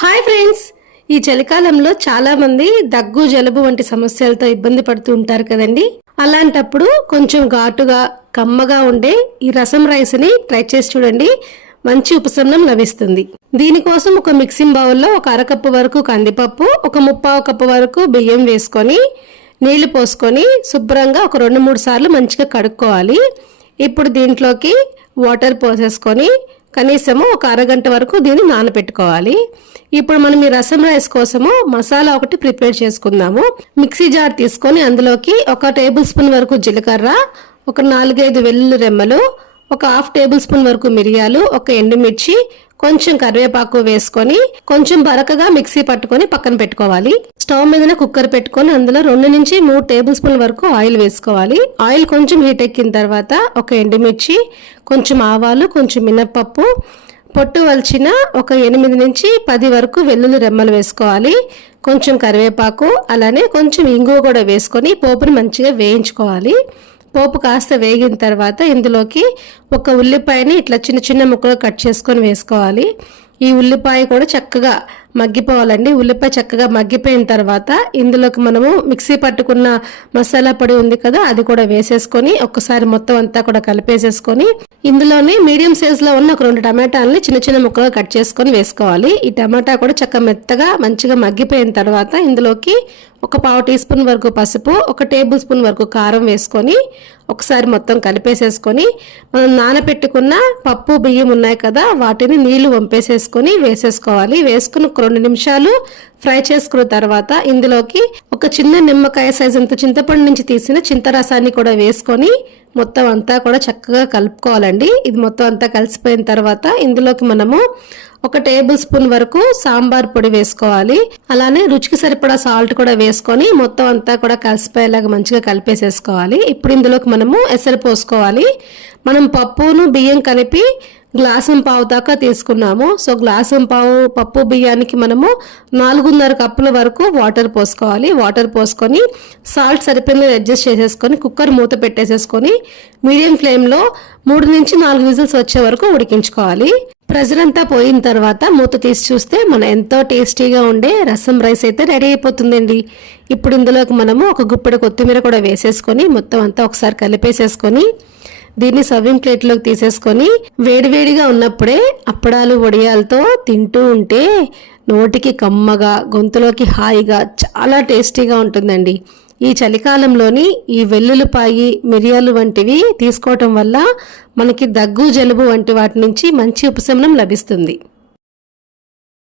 Hi friends, ఈ చలికాలంలో చాలా మంది దగ్గు జలుబు వంటి సమస్యలతో ఇబ్బంది పడుతూ ఉంటారు కదండి. అలాంటప్పుడు కొంచెం ఘాటుగా కమ్మగా ఉండే ఈ రసం రైస్ ని ట్రై చేసి చూడండి. మంచి ఉపశమనం లభిస్తుంది. దీనికోసం ఒక మిక్సింగ్ బౌల్లో ఒక అరకప్పు వరకు కందిపప్పు, ఒక 1/4 కప్పు వరకు బియ్యం వేసుకొని నీళ్లు పోసుకొని శుభ్రంగా ఒక 2-3 సార్లు మంచిగా కడుక్కోవాలి. ఇప్పుడు దీంట్లోకి వాటర్ పోసేసుకొని కనీసము ఒక అరగంట వరకు దీన్ని నానబెట్టుకోవాలి. ఇప్పుడు మనం ఈ రసం రైస్ కోసము మసాలా ఒకటి ప్రిపేర్ చేసుకుందాము. మిక్సీ జార్ తీసుకొని అందులోకి 1 టేబుల్ స్పూన్ వరకు జీలకర్ర, ఒక 4-5 వెల్లుల్లి రెమ్మలు, ఒక 1/2 టేబుల్ స్పూన్ వరకు మిరియాలు, ఒక ఎండుమిర్చి, కొంచెం కరివేపాకు వేసుకొని కొంచెం బరకగా మిక్సీ పట్టుకొని పక్కన పెట్టుకోవాలి. స్టవ్ మీద కుక్కర్ పెట్టుకొని అందులో 2-3 టేబుల్ స్పూన్ వరకు ఆయిల్ వేసుకోవాలి. ఆయిల్ కొంచెం హీట్ ఎక్కిన తర్వాత ఒక ఎండుమిర్చి, కొంచెం ఆవాలు, కొంచెం మినప్పప్పు, పొట్టు వలిచిన ఒక 8-10 వరకు వెల్లుల్లి రెమ్మలు వేసుకోవాలి. కొంచెం కరివేపాకు, అలానే కొంచెం ఇంగువ కూడా వేసుకొని పోపుని మంచిగా వేయించుకోవాలి. పోపు కాస్త వేగిన తర్వాత ఇందులోకి ఒక ఉల్లిపాయని ఇట్లా చిన్న చిన్న ముక్కలు కట్ చేసుకొని వేసుకోవాలి. ఈ ఉల్లిపాయ కూడా చక్కగా మగ్గిపోవాలండి. ఉల్లిపాయ చక్కగా మగ్గిపోయిన తర్వాత ఇందులోకి మనము మిక్సీ పట్టుకున్న మసాలా పొడి ఉంది కదా, అది కూడా వేసేసుకొని ఒక్కసారి మొత్తం అంతా కూడా కలిపేసేసుకొని ఇందులోనే మీడియం సైజ్ లో ఉన్న ఒక 2 టమాటాలని చిన్న చిన్న ముక్కలుగా కట్ చేసుకొని వేసుకోవాలి. ఈ టమాటా కూడా చక్కగా మెత్తగా మంచిగా మగ్గిపోయిన తర్వాత ఇందులోకి ఒక 1/4 టీ స్పూన్ వరకు పసుపు, 1 టేబుల్ స్పూన్ వరకు కారం వేసుకొని ఒకసారి మొత్తం కలిపేసేసుకొని మనం నానబెట్టుకున్న పప్పు బియ్యం ఉన్నాయి కదా, వాటిని నీళ్లు వంపేసేసుకొని వేసేసుకోవాలి. వేసుకుని 2 నిమిషాలు ఫ్రై చేసుకున్న తర్వాత ఇందులోకి ఒక చిన్న నిమ్మకాయ సైజ్ అంత చింతపండు నుంచి తీసిన చింతరసాన్ని కూడా వేసుకొని మొత్తం అంతా కూడా చక్కగా కలుపుకోవాలండి. ఇది మొత్తం అంతా కలిసిపోయిన తర్వాత ఇందులోకి మనము 1 టేబుల్ స్పూన్ వరకు సాంబార్ పొడి వేసుకోవాలి. అలానే రుచికి సరిపడా సాల్ట్ కూడా వేసుకొని మొత్తం అంతా కూడా కలిసిపోయేలాగా మంచిగా కలిపేసేసుకోవాలి. ఇప్పుడు ఇందులోకి మనము ఎసరు పోసుకోవాలి. మనం పప్పును బియ్యం కలిపి 1.5 గ్లాసు దాకా తీసుకున్నాము. సో 1.5 గ్లాసు పప్పు బియ్యానికి మనము 4.5 కప్పుల వరకు వాటర్ పోసుకోవాలి. వాటర్ పోసుకొని సాల్ట్ సరిపోయిన అడ్జస్ట్ చేసేసుకొని కుక్కర్ మూత పెట్టేసేసుకొని మీడియం ఫ్లేమ్లో 3-4 విజిల్స్ వచ్చే వరకు ఉడికించుకోవాలి. ప్రెషర్ అంతా పోయిన తర్వాత మూత తీసి చూస్తే మన ఎంతో టేస్టీగా ఉండే రసం రైస్ అయితే రెడీ అయిపోతుందండి. ఇప్పుడు ఇందులోకి మనము ఒక గుప్పెడు కొత్తిమీర కూడా వేసేసుకొని మొత్తం అంతా ఒకసారి కలిపేసేసుకొని దీన్ని సర్వింగ్ ప్లేట్లోకి తీసేసుకొని వేడివేడిగా ఉన్నప్పుడే అప్పడాలు వడియాలతో తింటూ ఉంటే నోటికి కమ్మగా గొంతులోకి హాయిగా చాలా టేస్టీగా ఉంటుందండి. ఈ చలికాలంలోని ఈ వెల్లుల్లిపాయి, మిరియాలు వంటివి తీసుకోవటం వల్ల మనకి దగ్గు జలుబు వంటి వాటి నుంచి మంచి ఉపశమనం లభిస్తుంది.